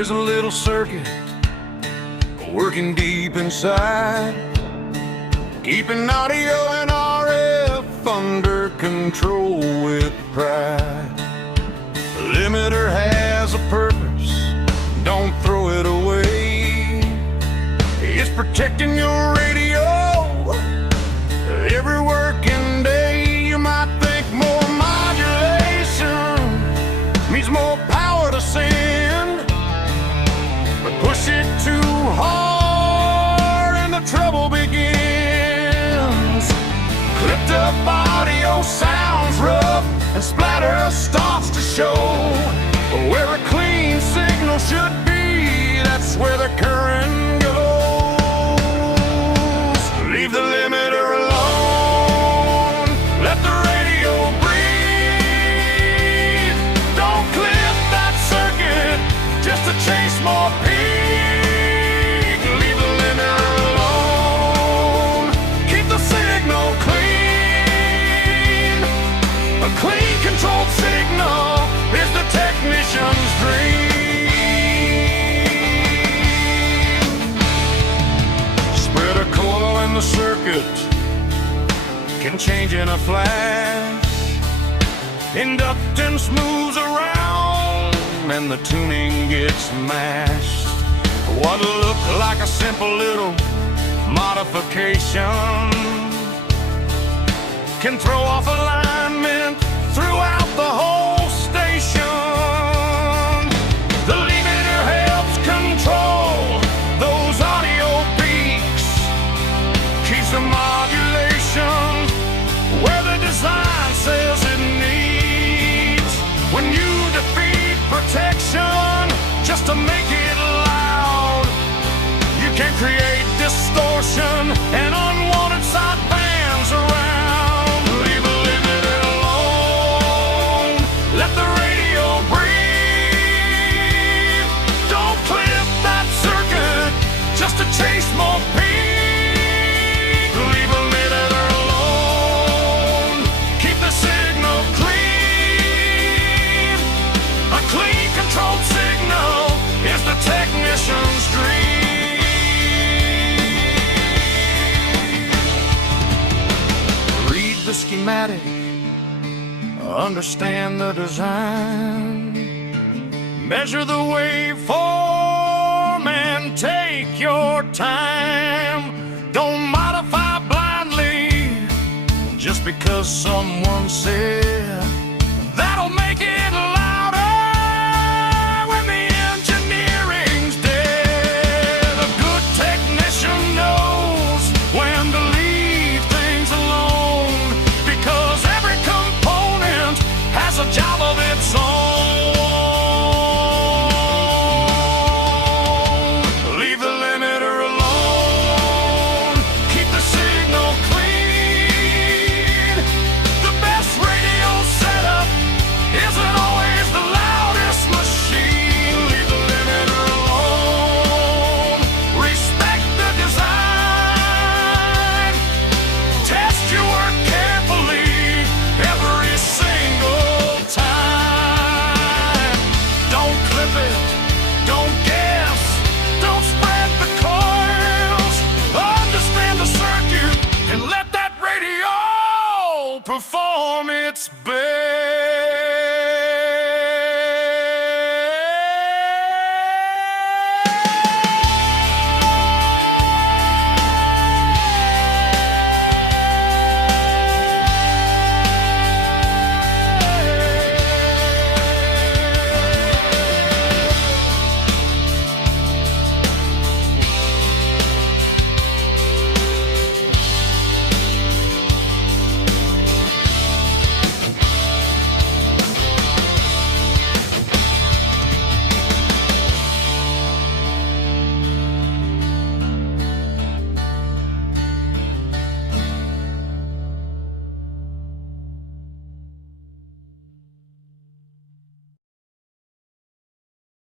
There's a little circuit working deep inside, keeping audio and RF under control with pride. The limiter has a purpose, don't throw it away. It's protecting your radio every working day. You might think more modulation means more power to send, but push it too hard and the trouble begins. Clipped up audio sounds rough and splatter starts to show. Where a clean signal should be, that's where the current goes. Leave the limiter alone, let the radio breathe. Don't clip that circuit just to chase more peak. Leave the limiter alone, keep the signal clean. A clean, controlled signal is the technician's dream. Spread a coil in the circuit can change in a flash. Inductance moves around and the tuning gets mashed. What looked like a simple little modification can throw off alignment throughout the whole station. The limiter helps control those audio peaks, keeps the modulation where the design says it needs. When you defeat protection just to make it loud, you can create distortion and unwanted side bands around. Leave the limiter alone, let the radio breathe. Don't clip that circuit just to chase more peak. Leave the limiter alone, keep the signal clean. A clean, controlled signal is the technician's dream. Read the schematic, understand the design, measure the waveform and take your time. Don't modify blindly just because someone said that'll make it louder when the engineering's dead. A good technician knows when to leave things alone, because every component has a job of its own. Leave the limiter alone, keep the signal clean. The best radio setup isn't always the loudest machine. Leave the limiter alone, respect the design. Test your work carefully every single time. Don't clip it, don't guess, don't spread the coils. Understand the circuit and let that radio perform its best.